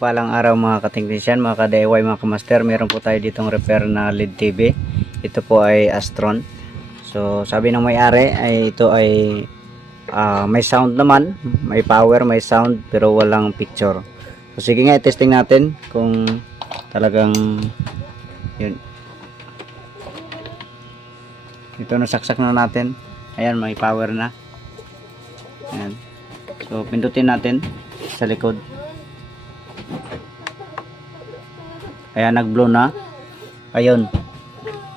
Mapagpalang araw mga kateknisyan, mga ka-DIY, mga kamaster. Meron po tayo ditong repair na LED TV. Ito po ay Astron. So sabi ng may-ari ay ito ay may sound naman, may power, may sound, pero walang picture. So sige nga, i-testing natin kung talagang yun. Ito, nasaksak na natin. Ayan, may power na. Ayan. So pindutin natin sa likod. Ayan, nag-blow na. Ayun.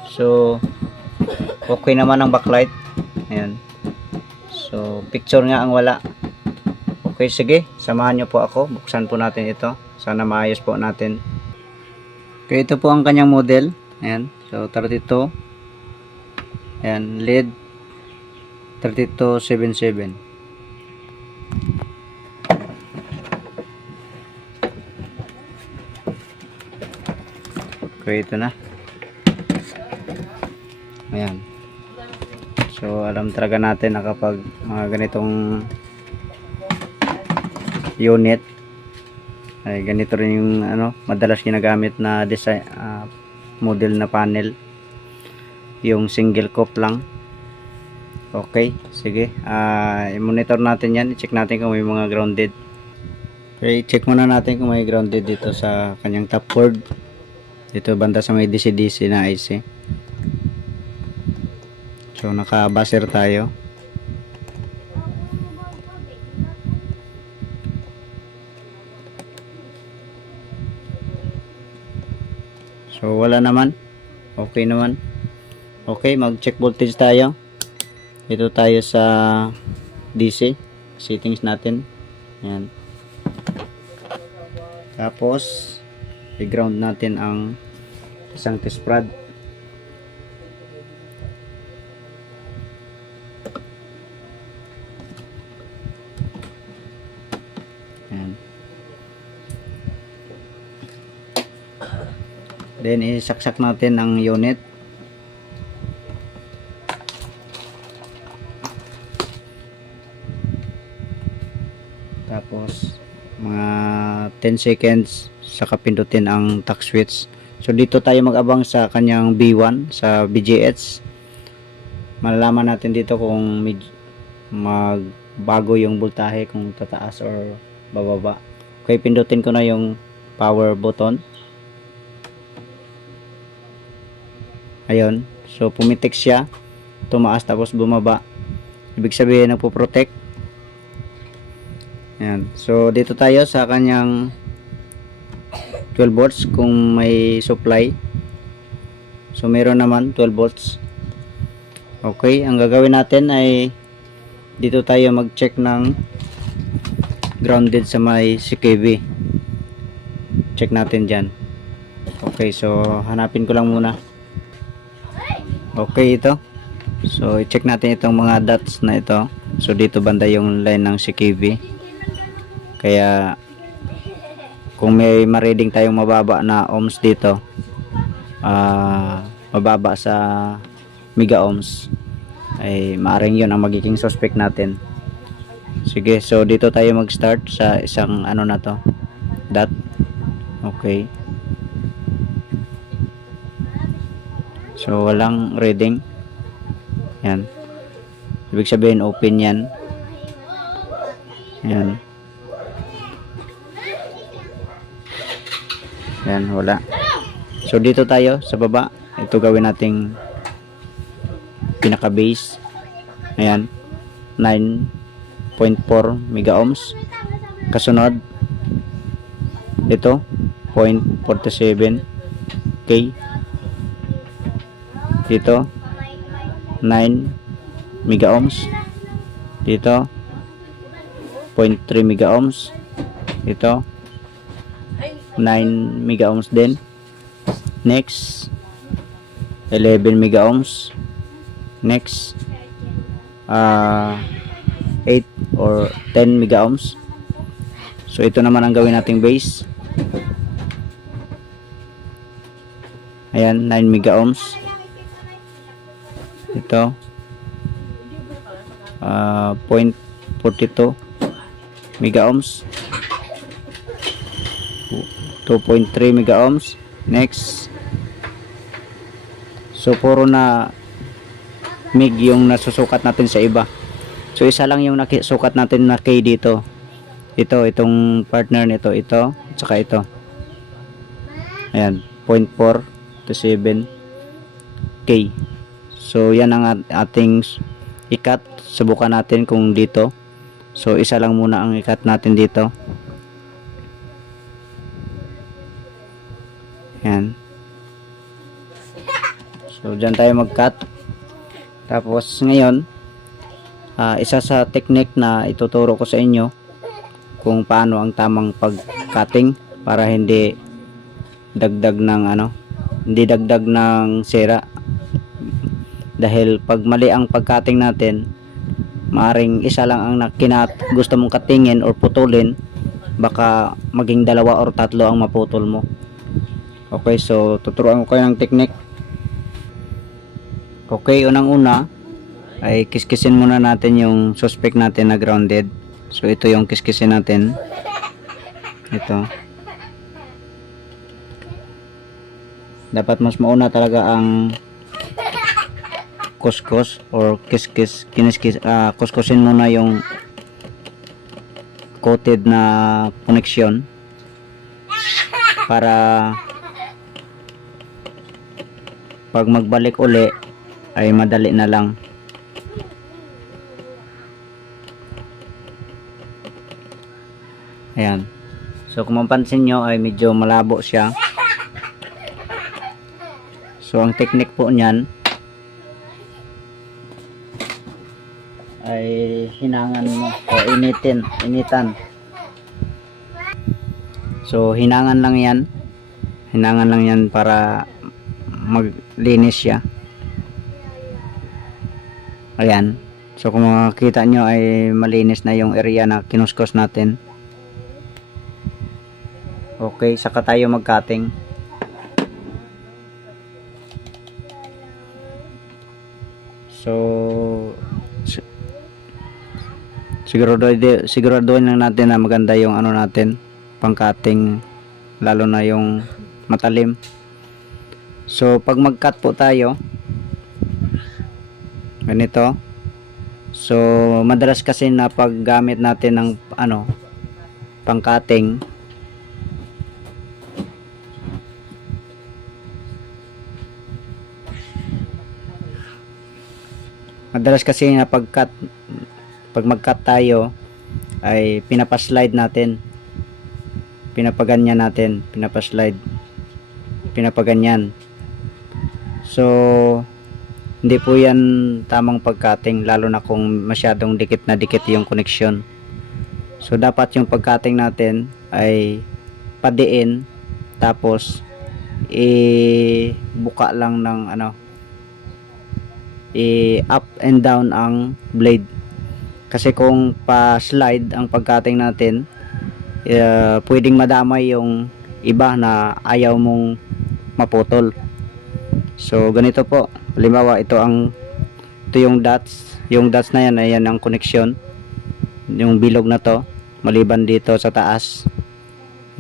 So okay naman ang backlight. Ayan. So picture nga ang wala. Okay, sige, samahan nyo po ako. Buksan po natin ito. Sana maayos po natin. Okay, ito po ang kanyang model. Ayan. So 32. Ayan, LED 3277. Okay, ito na. Ayan. So alam talaga natin na kapag mga ganitong unit ay ganito rin yung madalas ginagamit na design, model na panel, yung single cope lang. Okay, sige, i-monitor natin yan, i-check natin kung may mga grounded. Okay, check muna natin kung may grounded dito sa kanyang top cord, dito banda sa may DC-DC na IC. So naka-buzzer tayo. So wala naman. Okay naman. Okay, mag-check voltage tayo. Ito tayo sa DC settings natin. Ayan. Tapos i-ground natin ang isang test rod. Ayan. Then isaksak natin ang unit. Tapos mga 10 seconds saka pindutin ang tack switch. So dito tayo mag-abang sa kanyang B1 sa BGH. Malalaman natin dito kung magbago yung voltahe, kung tataas or bababa. Okay, pindutin ko na yung power button. Ayun. So pumitik siya, tumaas tapos bumaba. Ibig sabihin nagpo-protect. Ayan. So dito tayo sa kanyang 12 volts kung may supply. So meron naman 12 volts. Okay, ang gagawin natin ay dito tayo mag-check ng grounded sa may CKV. Check natin dyan. Okay, so hanapin ko lang muna. Okay, ito. So i-check natin itong mga dots na ito. So dito banda yung line ng CKV. Kaya kung may ma-reading tayong mababa na ohms dito, mababa sa mega ohms, ay maaring yun ang magiging suspect natin. Sige, so dito tayo mag-start sa isang na to, dot. Okay. So walang reading. Yan. Ibig sabihin open yan. Yan. Yan, wala. So dito tayo sa baba. Ito gawin nating pinaka base. Ayan, 9.4 mega ohms. Kasunod ito 0.47 K. Dito 9 mega ohms. Dito 0.3 mega ohms. Dito 9 mega ohms din. Next 11 mega ohms. Next 8 or 10 mega ohms. So ito naman ang gawin nating base. Ayan, 9 mega ohms. Ito 0.42 mega ohms. 2.3 mega ohms. Next. So puro na mig yung nasusukat natin sa iba. So isa lang yung nakisukat natin na K dito. Itong partner nito, ito, at saka ito. Ayan, 0.4 to 7 K. So yan ang ating ikat. Subukan natin kung dito. So isa lang muna ang ikat natin dito. Ayan. So dyan tayo mag-cut. Tapos ngayon, isa sa technique na ituturo ko sa inyo kung paano ang tamang pag-cutting para hindi dagdag ng hindi dagdag ng sira. Dahil pag mali ang pag-cutting natin, maaring isa lang ang gusto mong katingin or putulin, baka maging 2 or 3 ang maputol mo. Okay, so tuturuan ko kayo ng technique. Okay, unang-una ay kiskisin muna natin yung suspect natin na grounded. So ito yung kiskisin natin. Ito. Dapat mas mauna talaga ang kuskus or kuskusin muna yung coated na connection para pag magbalik uli ay madali na lang. Ayan. So kung mapansin nyo ay medyo malabo siya. So ang technique po niyan ay hinangan mo o initan. So hinangan lang yan. Hinangan lang yan para maglinis siya. Ayan. So kung makikita nyo ay malinis na yung area na kinuskos natin. Okay, saka tayo mag-cutting. So siguraduhin lang natin na maganda yung natin pang-cutting, lalo na yung matalim. So pag mag-cut po tayo ganito, so madalas kasi na paggamit natin ng pang-cutting, na pag mag-cut tayo ay pinapaslide natin, pinapaganyan natin, pinapaganyan. So hindi po yan tamang pag-cutting, lalo na kung masyadong dikit na dikit yung connection. So dapat yung pag-cutting natin ay padiin, tapos buka lang ng up and down ang blade. Kasi kung pa-slide ang pag-cutting natin, pwedeng madamay yung iba na ayaw mong maputol. So ganito po. Halimbawa, ito yung dots. Yung dots na yan, ayan ang connection. Yung bilog na to, maliban dito sa taas.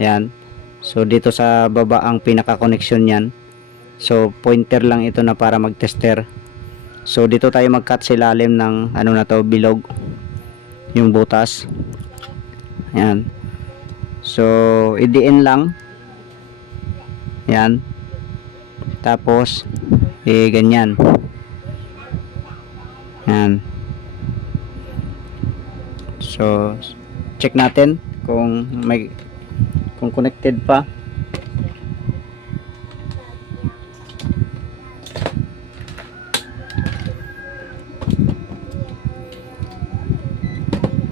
Ayan. So dito sa baba ang pinaka-connection niyan. So pointer lang ito na para mag-tester. So dito tayo mag-cut sa ilalim ng na to, bilog. Yung butas. Ayan. So idiin lang. Ayan. Tapos ganyan. Ayan. So check natin kung connected pa.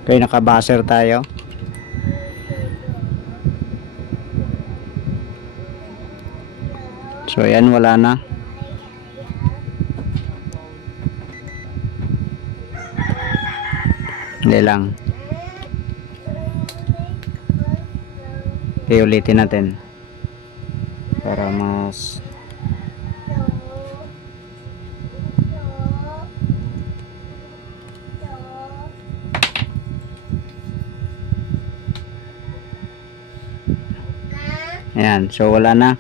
Okay, naka-buzzer tayo. So ayan, wala na. Hindi lang. Okay, ulitin natin para mas Ayan, so wala na.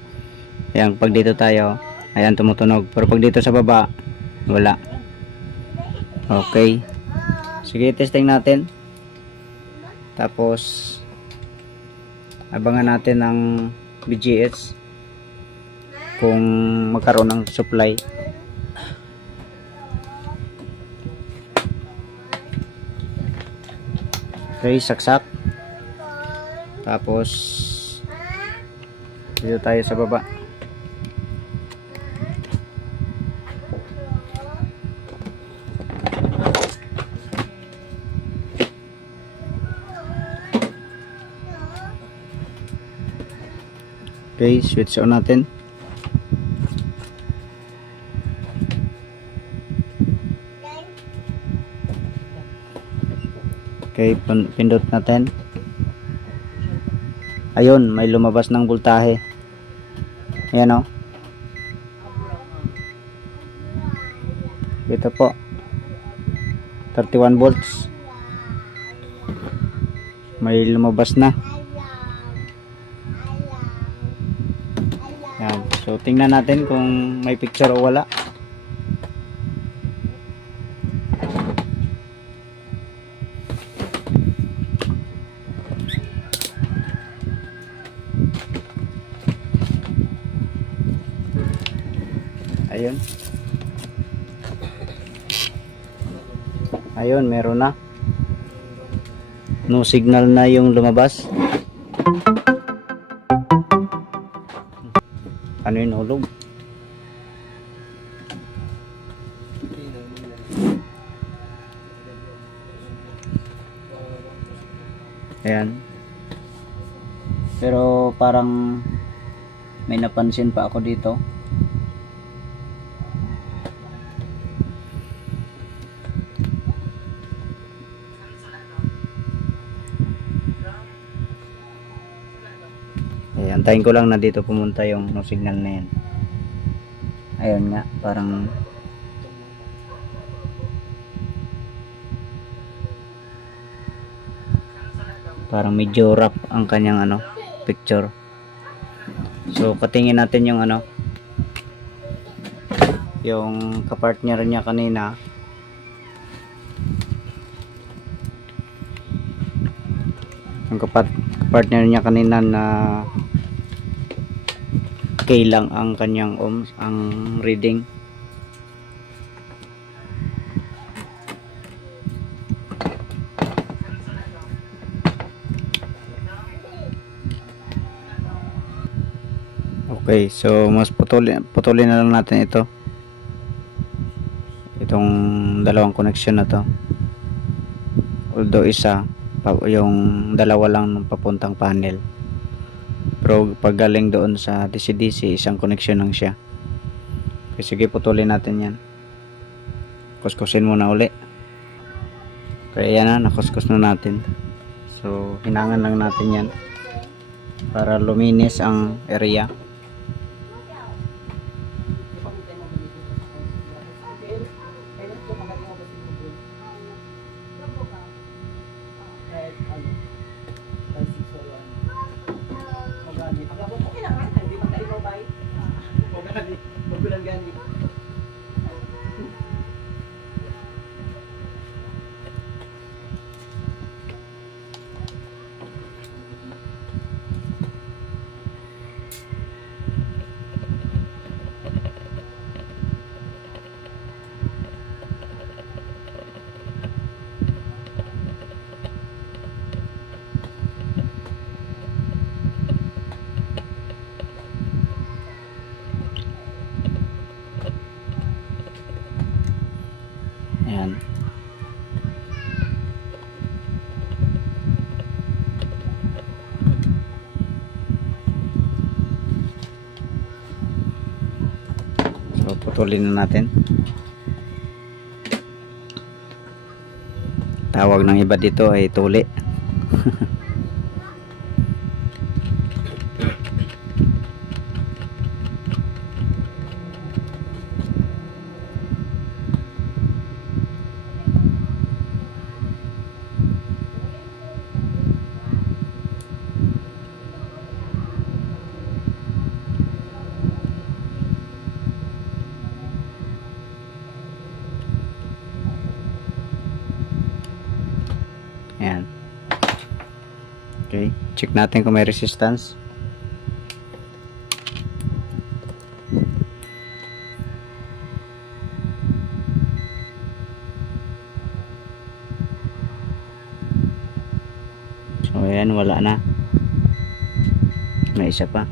Ayan, pag dito tayo, ayan, tumutunog. Pero pag dito sa baba, wala. Okay. Sige, testing natin. Tapos abangan natin ng BGS kung magkaroon ng supply. Okay, saksak. Tapos dito tayo sa baba. Okay, switch on natin. Okay, pindot natin. Ayun, may lumabas ng voltahe. Ayan o. Ito po. 31 volts. May lumabas na. Ayan. So, tingnan natin kung may picture o wala. Ayun. Ayun, meron na. No signal na yung lumabas. Ano yung hulog? Ayan. Pero parang may napansin pa ako dito. Antayin ko lang na dito pumunta yung no signal na yan. Ayun nga, parang medyo rough ang kanyang picture. So katingin natin yung yung kapartner niya kanina. Yung kapartner niya kanina na K lang ang kanyang ohms, ang reading. Okay, so mas putulin na lang natin itong dalawang connection na to. Although yung dalawa lang ng papuntang panel. Pero pag galing doon sa DC-DC, isang connection lang siya. Okay, sige, putulin natin yan. Kuskusin muna uli. Okay, yan na, nakuskus na natin. So, hinangan lang natin yan para luminis ang area. Ayan. So, putulin na natin. Tawag ng iba dito ay tuli. Okay, check natin kung may resistance. So ayan, wala na. May isa pa.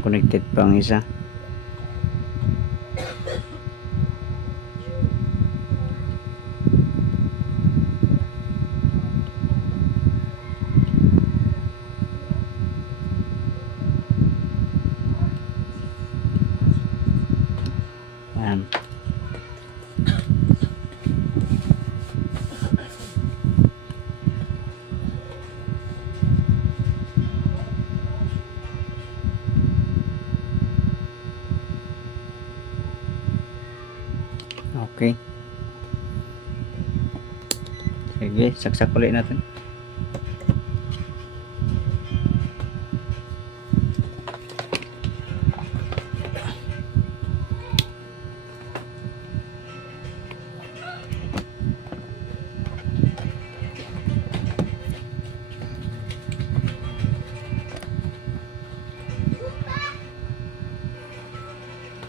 Connected pa ang isa. Ayan. Okay. Sige, saksak ulit natin.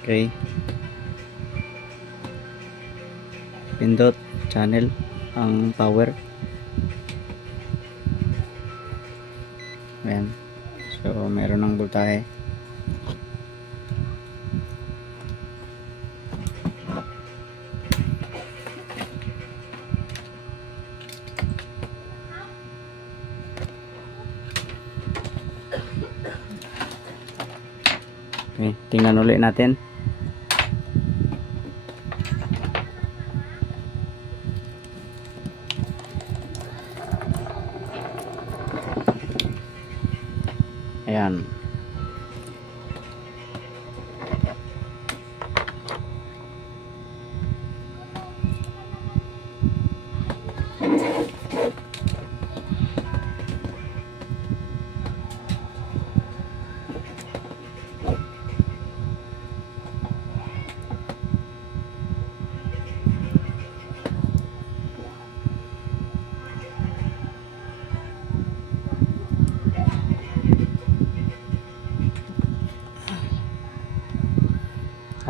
Okay. Pindot channel ang power. Ayan. So meron ng voltahe. Okay, tingnan ulit natin. Ayan.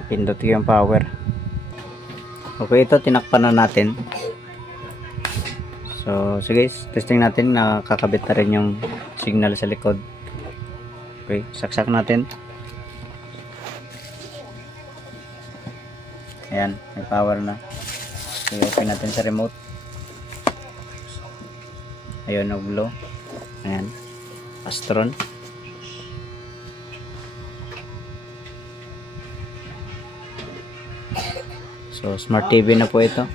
Pindot yung power. Okay, ito tinakpan na natin. So sige, testing natin, nakakabit na rin yung signal sa likod. Okay, saksak natin. Ayan, may power na. Okay, open natin sa remote. Ayun, nag-glow. Ayan, Astron. So smart TV na po ito.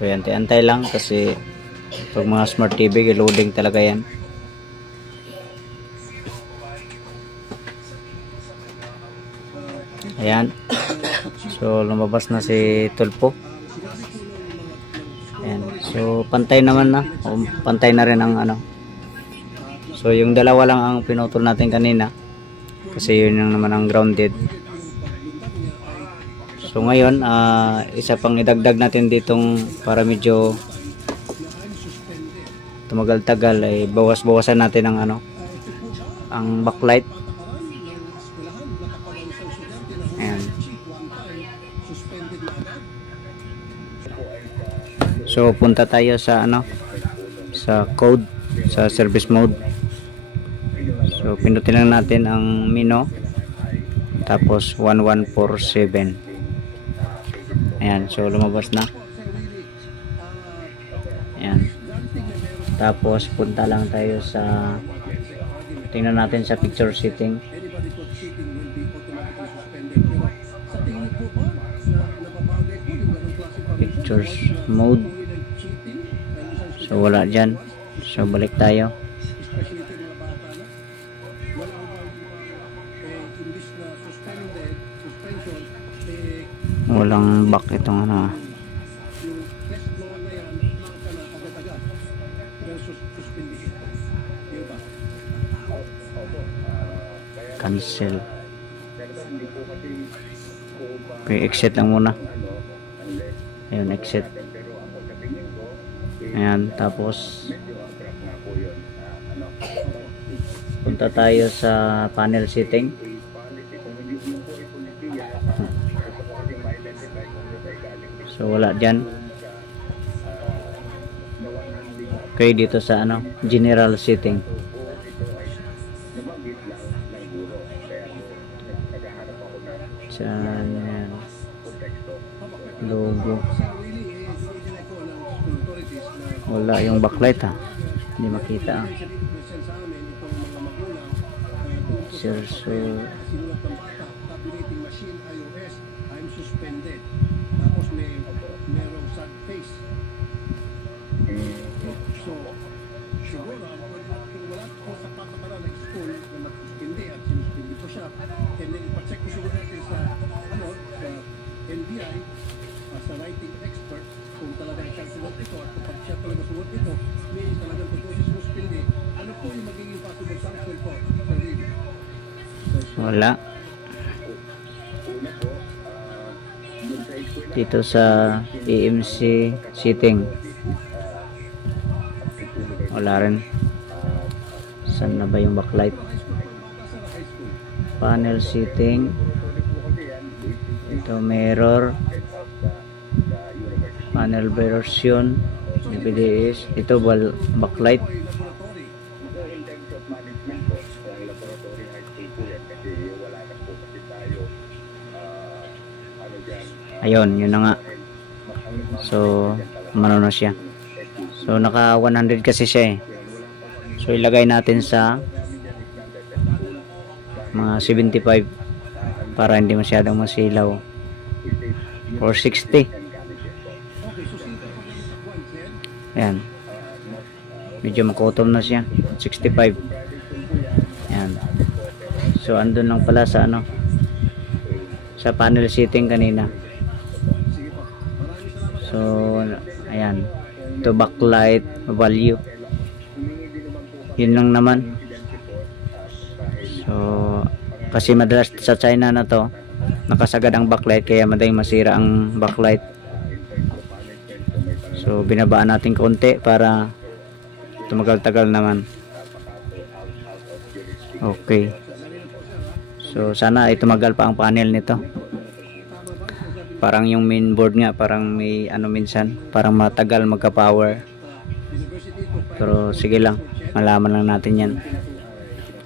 Kaya antay-antay lang kasi pag mga smart TV loading talaga yan. Ayan. So lumabas na si Tulpo. Ayan. So pantay naman na. Pantay na rin ang ano. So yung dalawa lang ang pinutol natin kanina. Kasi yun yung naman ang grounded. So ngayon, isa pang idagdag natin ditong para medyo tumagal-tagal ay bawas-bawasan natin ang ano, ang backlight. Ayan. So punta tayo sa ano, sa code, sa service mode. So pindutin lang natin ang menu, tapos 1147. Ayan, so lumabas na. Ayan. Tapos punta lang tayo sa, tingnan natin sa picture setting. Pictures mode. So wala dyan. So balik tayo. Walang back itong ano. Cancel. Okay, exit lang muna. Ayun, exit. Ayan, tapos punta tayo sa panel setting. So wala dyan. Okay, dito sa ano, general setting. Dyan, yan. Logo. Wala yung backlight ha. Hindi makita ah. Sensor. Tapos merong sad face. So, siguro, kung wala ko sa patakaran ng school na nagsuspindi at sinuspindi ko siya, and then ipacheck ko siguro natin sa, sa NBI, sa writing expert, kung talagang siyang sulat ito, at kapag siya talaga sulat ito, may talagang totoo si sinuspindi, ano po yung magiging possible sanction po? Wala. Dito sa EMC setting. Wala rin. Saan na ba yung backlight? Panel setting. Ito mirror. Panel version. DPDS. Ito backlight. Ayun, yun na nga. So, umano na siya. So, naka 100 kasi siya eh. So, ilagay natin sa mga 75 para hindi masyadong masilaw. Or 60. Ayan. Medyo makutom na siya. 65. Ayan. So, andun lang pala sa ano, sa panel setting kanina. So, ayan. Ito backlight value. Yun lang naman. So, kasi madalas sa China na to, nakasagad ang backlight kaya madaling masira ang backlight. So, binabaan natin konti para tumagal-tagal naman. Okay. So, sana ay tumagal pa ang panel nito. Parang yung mainboard nga, parang may ano minsan, parang matagal magka-power. Pero sige lang, malaman lang natin yan.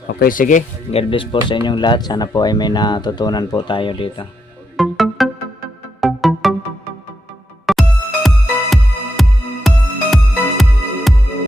Okay, sige. God bless po sa inyong lahat. Sana po ay may natutunan po tayo dito.